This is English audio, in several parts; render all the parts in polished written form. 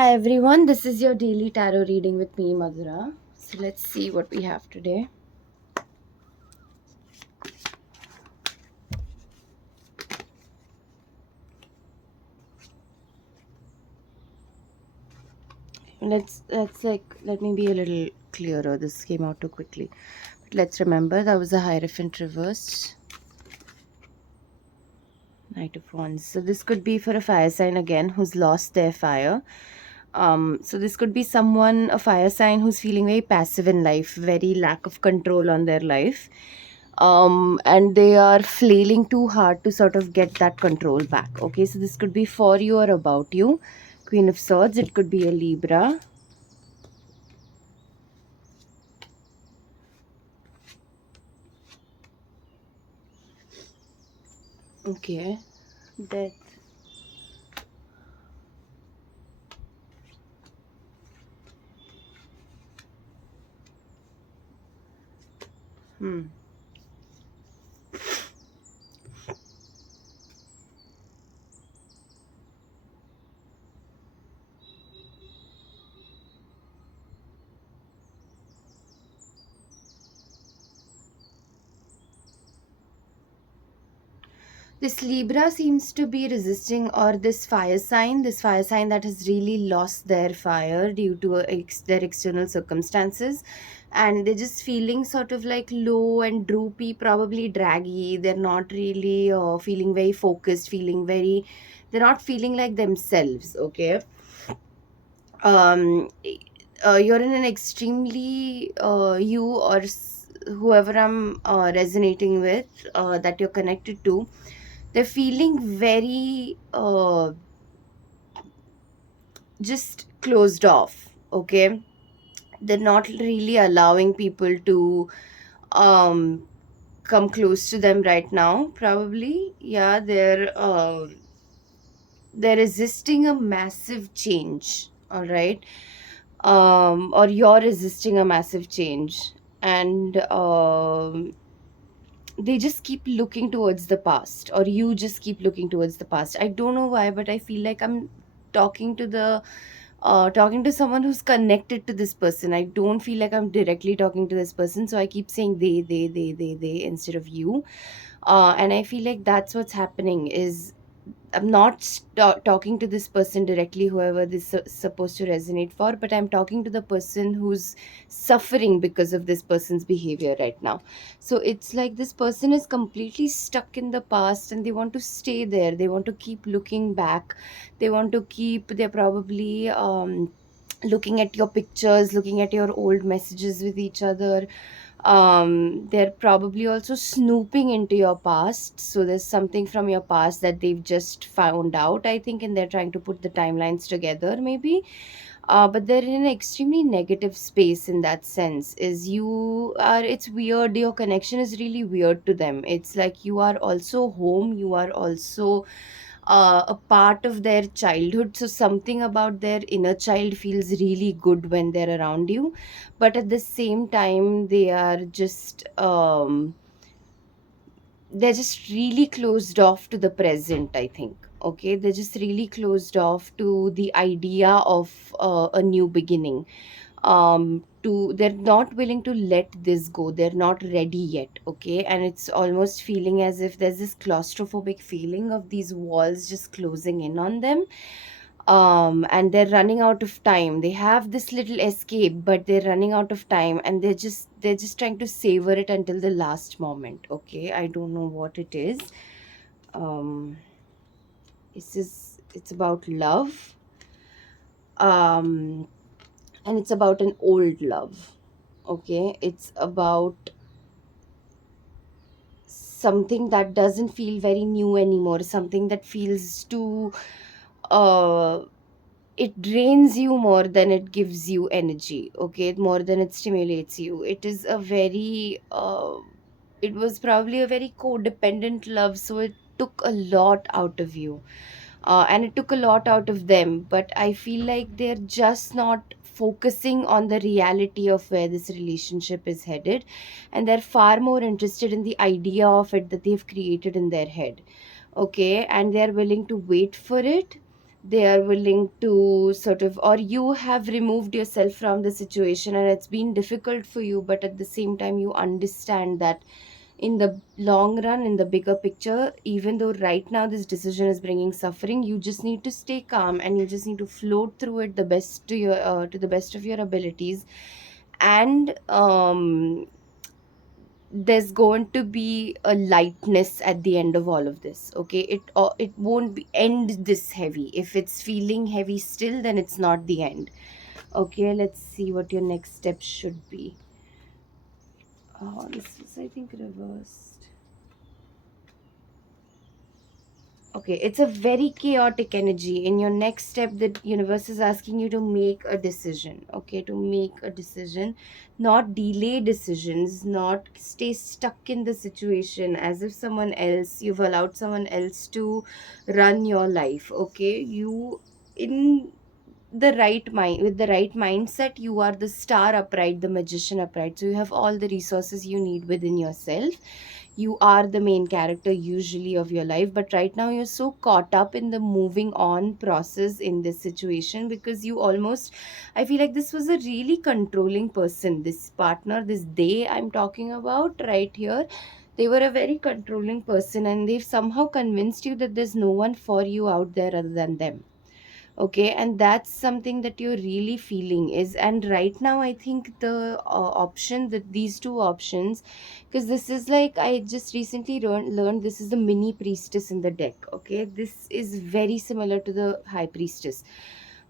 Hi everyone, this is your daily tarot reading with me, Madhura. So let's see what we have today. Let me be a little clearer. This came out too quickly. But let's remember that was a Hierophant reversed. Knight of Wands. So this could be for a fire sign again who's lost their fire. So this could be someone, a fire sign who's feeling very passive in life, very lack of control on their life. And they are flailing too hard to sort of get that control back. Okay, so this could be for you or about you. Queen of Swords, it could be a Libra. Okay, Death. Hmm. This Libra seems to be resisting, or this fire sign that has really lost their fire due to their external circumstances, and they're just feeling sort of like low and droopy, probably draggy. They're not really feeling very focused, they're not feeling like themselves. Okay. um you're in an extremely you or whoever I'm resonating with, that you're connected to, they're feeling very just closed off. Okay, they're not really allowing people to um come close to them right now, probably. Yeah, they're resisting a massive change. All right. Or you're resisting a massive change, and they just keep looking towards the past, or you just keep looking towards the past. I don't know why, but I feel like I'm talking to the talking to someone who's connected to this person. I don't feel like I'm directly talking to this person, so I keep saying they instead of you. And I feel like that's what's happening. Is I'm not talking to this person directly, whoever this is supposed to resonate for, but I'm talking to the person who's suffering because of this person's behavior right now. So it's like this person is completely stuck in the past and they want to stay there. They want to keep looking back. They're probably looking at your pictures, looking at your old messages with each other. They're probably also snooping into your past, so there's something from your past that they've just found out, I think, and they're trying to put the timelines together, maybe. But they're in an extremely negative space in that sense. Is you are It's weird, your connection is really weird to them. It's like you are also home, you are also a part of their childhood. So something about their inner child feels really good when they're around you, but at the same time they're just really closed off to the present, I think. Okay, they're just really closed off to the idea of a new beginning. They're not willing to let this go, they're not ready yet. Okay, and it's almost feeling as if there's this claustrophobic feeling of these walls just closing in on them. And they're running out of time. They have this little escape, but they're running out of time, and they're just trying to savor it until the last moment. Okay, I don't know what it is. um it's about love. um and it's about an old love. Okay, it's about something that doesn't feel very new anymore, something that feels too uh it drains you more than it gives you energy. Okay, more than it stimulates you. It was probably a very codependent love, so it took a lot out of you, and it took a lot out of them. But I feel like they're just not focusing on the reality of where this relationship is headed, and they're far more interested in the idea of it that they've created in their head. Okay, and they're willing to wait for it. They are willing to sort of, or you have removed yourself from the situation and it's been difficult for you, but at the same time you understand that in the long run, in the bigger picture, even though right now this decision is bringing suffering, you just need to stay calm and you just need to float through it the best to your to the best of your abilities. And there's going to be a lightness at the end of all of this. Okay, it won't be end this heavy. If it's feeling heavy still, then it's not the end. Okay, let's see what your next step should be. Oh, this was, I think, reversed. Okay, it's a very chaotic energy. In your next step, the universe is asking you to make a decision. Okay, to make a decision, not delay decisions, not stay stuck in the situation as if someone else, you've allowed someone else to run your life. Okay, you, in the right mind, with the right mindset, you are the star upright, the magician upright. So you have all the resources you need within yourself. You are the main character usually of your life, but right now you're so caught up in the moving on process in this situation, because you almost, I feel like this was a really controlling person, this partner, this they I'm talking about right here. They were a very controlling person and they've somehow convinced you that there's no one for you out there other than them. Okay, and that's something that you're really feeling is. And right now I think the option, that these two options, because this is like, I just recently learned this is the mini priestess in the deck. Okay, this is very similar to the high priestess.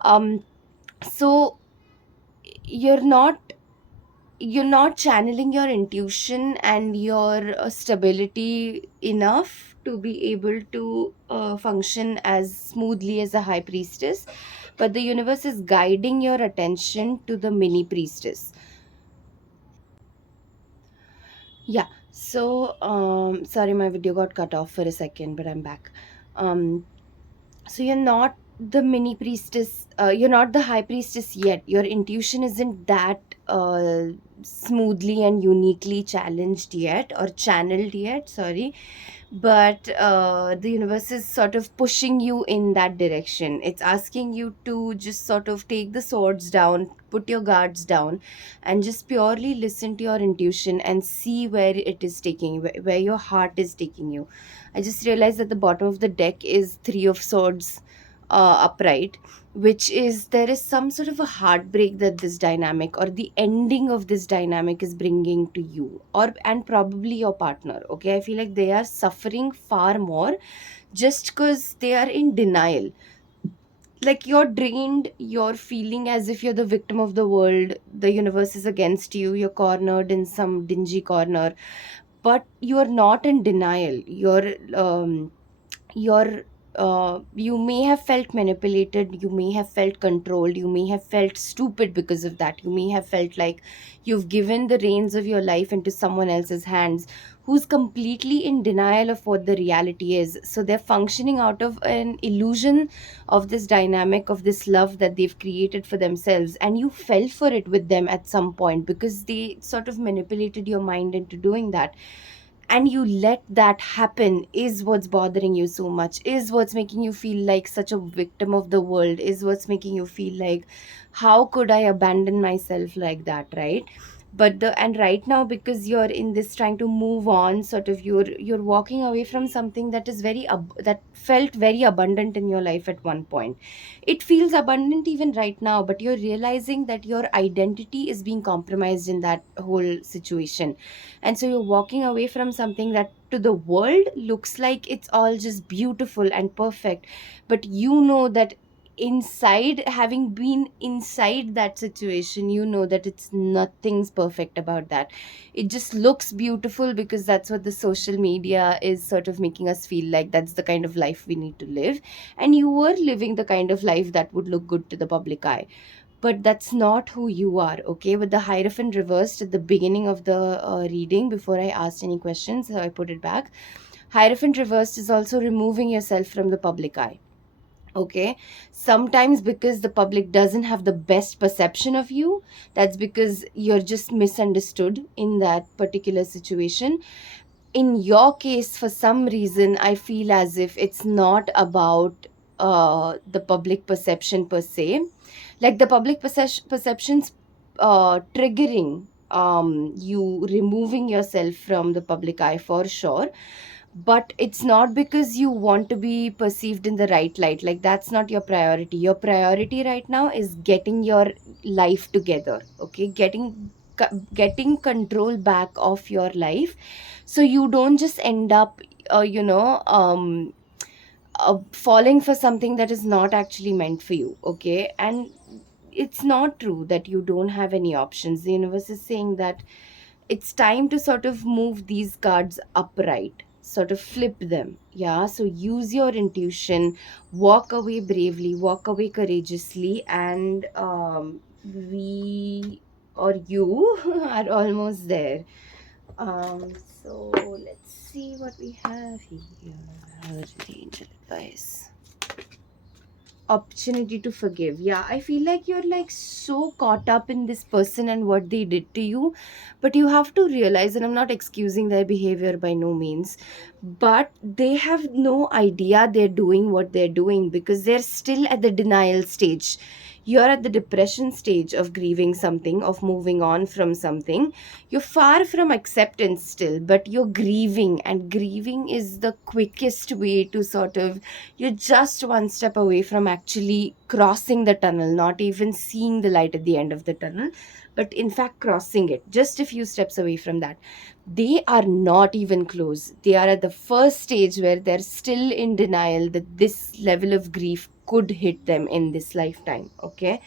um so you're not, you're not channeling your intuition and your stability enough to be able to function as smoothly as a high priestess, but the universe is guiding your attention to the mini priestess. Yeah, so sorry, my video got cut off for a second, but I'm back. um so you're not the mini priestess, you're not the high priestess yet. Your intuition isn't that smoothly and uniquely challenged yet, or channeled yet, sorry. But the universe is sort of pushing you in that direction. It's asking you to just sort of take the swords down, put your guards down, and just purely listen to your intuition and see where it is taking you, where your heart is taking you. I just realized that the bottom of the deck is three of swords upright, which is, there is some sort of a heartbreak that this dynamic, or the ending of this dynamic, is bringing to you, or and probably your partner. Okay, I feel like they are suffering far more just because they are in denial. Like, you're drained, you're feeling as if you're the victim of the world, the universe is against you, you're cornered in some dingy corner, but you're not in denial. You're you may have felt manipulated, you may have felt controlled, you may have felt stupid because of that, you may have felt like you've given the reins of your life into someone else's hands, who's completely in denial of what the reality is. So they're functioning out of an illusion of this dynamic, of this love that they've created for themselves, and you fell for it with them at some point because they sort of manipulated your mind into doing that. And you let that happen, is what's bothering you so much, is what's making you feel like such a victim of the world, is what's making you feel like, how could I abandon myself like that, right? But the, and right now, because you're in this trying to move on, sort of, you're walking away from something that is very that felt very abundant in your life at one point. It feels abundant even right now, but you're realizing that your identity is being compromised in that whole situation. And so you're walking away from something that to the world looks like it's all just beautiful and perfect, but you know that inside, having been inside that situation, you know that it's nothing's perfect about that. It just looks beautiful because that's what the social media is sort of making us feel like, that's the kind of life we need to live. And you were living the kind of life that would look good to the public eye, but that's not who you are. Okay, with the hierophant reversed at the beginning of the reading, before I asked any questions, so I put it back. Hierophant reversed is also removing yourself from the public eye. Okay, sometimes because the public doesn't have the best perception of you, that's because you're just misunderstood in that particular situation. In your case, for some reason, I feel as if it's not about the public perception per se, like the public perceptions triggering you removing yourself from the public eye for sure, but it's not because you want to be perceived in the right light. Like, that's not your priority. Your priority right now is getting your life together, okay, getting control back of your life, so you don't just end up falling for something that is not actually meant for you, okay. And it's not true that you don't have any options. The universe is saying that it's time to sort of move these cards upright, sort of flip them. Yeah, so use your intuition, walk away bravely, walk away courageously, and we or you are almost there. So let's see what we have here. The angel advice. Opportunity to forgive. Yeah, I feel like you're like so caught up in this person and what they did to you, but you have to realize, and I'm not excusing their behavior by no means, but they have no idea they're doing what they're doing because they're still at the denial stage. You're at the depression stage of grieving something, of moving on from something. You're far from acceptance still, but you're grieving, and grieving is the quickest way to sort of, you're just one step away from actually crossing the tunnel, not even seeing the light at the end of the tunnel, but in fact crossing it, just a few steps away from that. They are not even close. They are at the first stage where they're still in denial that this level of grief could hit them in this lifetime, okay.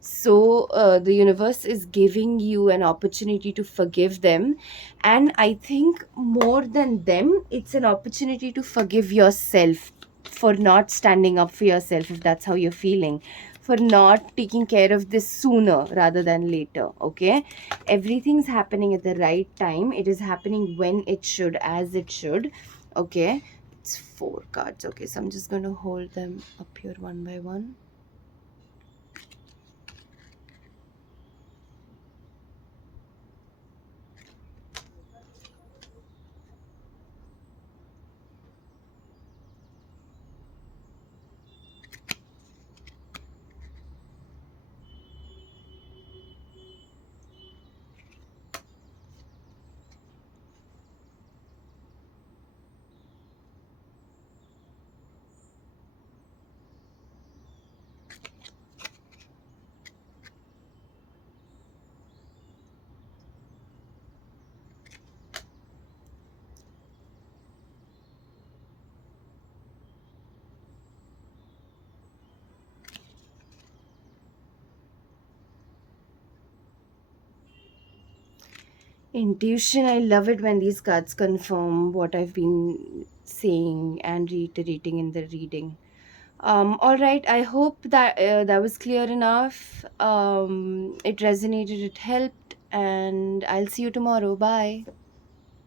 So the universe is giving you an opportunity to forgive them, and I think more than them, it's an opportunity to forgive yourself for not standing up for yourself, if that's how you're feeling, for not taking care of this sooner rather than later, okay. Everything's happening at the right time. It is happening when it should, as it should, okay. It's four cards, okay, so I'm just going to hold them up here one by one. Intuition, I love it when these cards confirm what I've been saying and reiterating in the reading. All right, I hope that that was clear enough. It resonated, it helped, and I'll see you tomorrow. Bye.